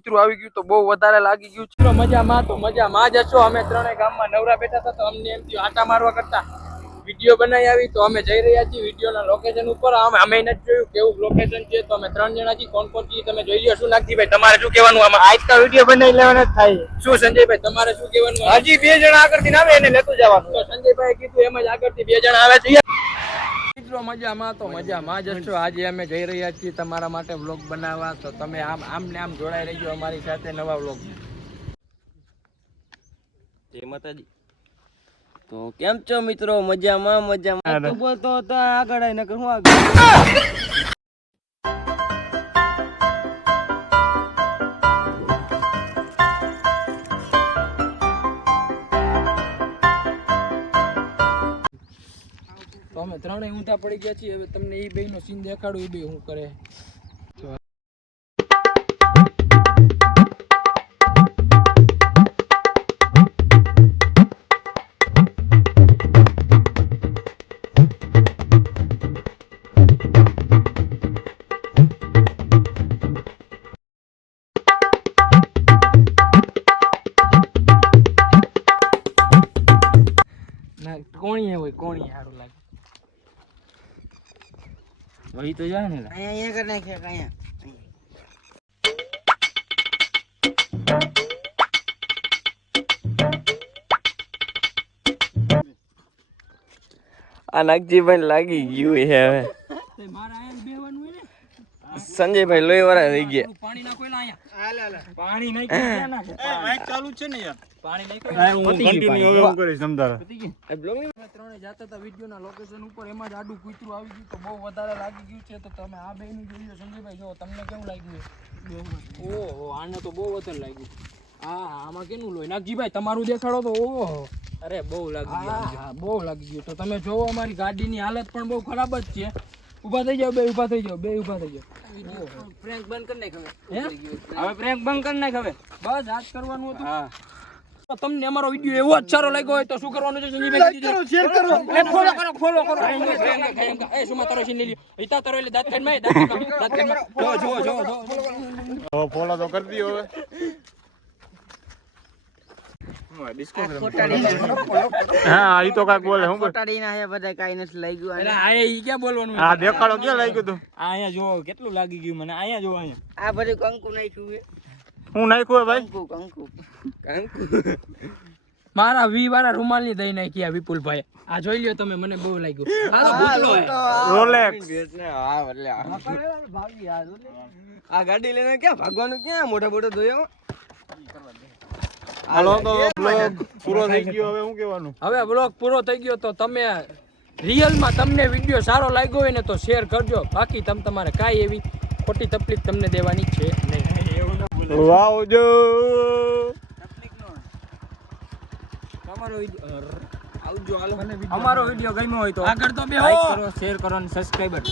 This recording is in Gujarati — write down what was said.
કૂતરું આવી ગયું તો બહુ વધારે લાગી ગયું છે. મજામાં તો મજામાં જ હશો. અમે ત્રણેય ગામમાં નવરા બેઠા હતા તો અમને એમ થયું આટા મારવા કરતા વિડીયો બનાવી આવી તો અમે જઈ રહ્યા છીએ વિડીયોના લોકેશન ઉપર. અમે નથી જોયું કેવું લોકેશન છે તો અમે 3 જણા છીએ. કોણ કોણ છીએ તમે જોઈ લો. શું નાગજીભાઈ તમારે શું કહેવાનું? આમાં આજ તો વિડીયો બનાવી લેવાના જ થાય. શું સંજયભાઈ તમારે શું કહેવાનું? હજી 2 જણા આગળથી આવે એને લેતું જવાનું. તો સંજયભાઈ કીધું એમ જ આગળથી 2 જણા આવે છે. મિત્રો મજામાં તો મજામાં જ હશો. આજે અમે જઈ રહ્યા છીએ તમારા માટે વ્લોગ બનાવવા તો તમે આમ ને આમ જોડાઈ રહેજો અમારી સાથે નવા વ્લોગ. જય માતાજી. તો કેમ છો મિત્રો? મજામાં મજામાં તો બોલતો હતો આગળ આવીને કે હું આગળ તો અમે ત્રણેય ઊંધા પડી ગયા છીએ. હવે તમને એ બે નો સીન દેખાડું. એ બે શું કરે. કોણીએ હોય કોણીએ સારું લાગે. વહી તો જાય ને અહીંયા કરી નાખ્યા અહીંયા. આ નાગજીભાઈ લાગી ગયું છે. હવે સંજયભાઈ લોહી વાળા થઈ ગયા. પાણી નાખો ને અહીંયા. પાણી નહીં માઈક ચાલુ છે ને યાર. પાણી નાખો. હું કન્ટિન્યુ હવે હું કરીશ સમજાવે. ત્રણે જતા હતા વિડીયોના લોકેશન ઉપર. એમાં જ આડું કૂતરું આવી ગયું તો બહુ વધારે લાગી ગયું છે. તો તમે આ બેનું જોઈ લો. સંજયભાઈ જો તમને કેવું લાગ્યું? ઓહો આને તો બહુ વધારે લાગ્યું. હા આમાં કેનું લોહી? નાગજીભાઈ તમારું દેખાડો તો. ઓહો અરે બહુ લાગી ગયું. હા બહુ લાગી ગયું. તો તમે જોવો અમારી ગાડીની હાલત પણ બહુ ખરાબ જ છે. ઊભા થઈ જાઓ બે. ઊભા થઈ જાઓ બે. ઊભા થઈ જાઓ. પ્રેન્ક બંધ કરી નાખ હવે. હવે પ્રેન્ક બંધ કરી નાખ. હવે બસ આજ કરવાનું હતું. હા તમને અમારો વિડીયો એવો જ સારો લાગ્યો હોય તો શું કરવાનું છે સંજીભાઈ? લાઈક કરો, શેર કરો, ફોલો કરો. એ સુમા તારો સીન લઈ લ્યો. ઈતા તારો એટલે દાંત કાઢ જો ફોલો તો કરી દીયો હવે. હા ઈ તો કાક બોલે હું કોટાડીના છે બધા કાઈ નથી લાગ્યું. અરે આ ઈ ક્યાં બોલવાનું? આ દેખાડો ક્યાં લાગ્યું તું? અહીંયા જો કેટલું લાગી ગયું મને. અહીંયા જો અહીંયા આ બધું કંકુ નાખ્યું છે. હું નાખ્યું ભાઈ? કંકુ મારા વી વાળા રૂમાલ ની દઈ નાખી આ વિપુલભાઈ. આ જોઈ લ્યો તમે. મને બહુ લાગ્યું. આ તો ભૂતલો હે. રોલેક્સ. હા એટલે આ ગાડી લઈને ક્યાં ભાગવાનું? ક્યાં મોટા મોટા ધોયો? હાલો તો બ્લોગ પૂરો થઈ ગયો. હવે શું કહેવાનું? હવે બ્લોગ પૂરો થઈ ગયો તો તમે રિયલમાં તમને વિડીયો સારો લાગ્યો હોય ને તો શેર કરજો. બાકી તમારે કાંઈ એવી ખોટી તકલીફ તમને દેવાની છે નહીં. વાવજો. અમારો વિડીયો ગમ્યો હોય તો આગળ તો બે લાઈક કરો, શેર કરો અને સબસ્ક્રાઇબર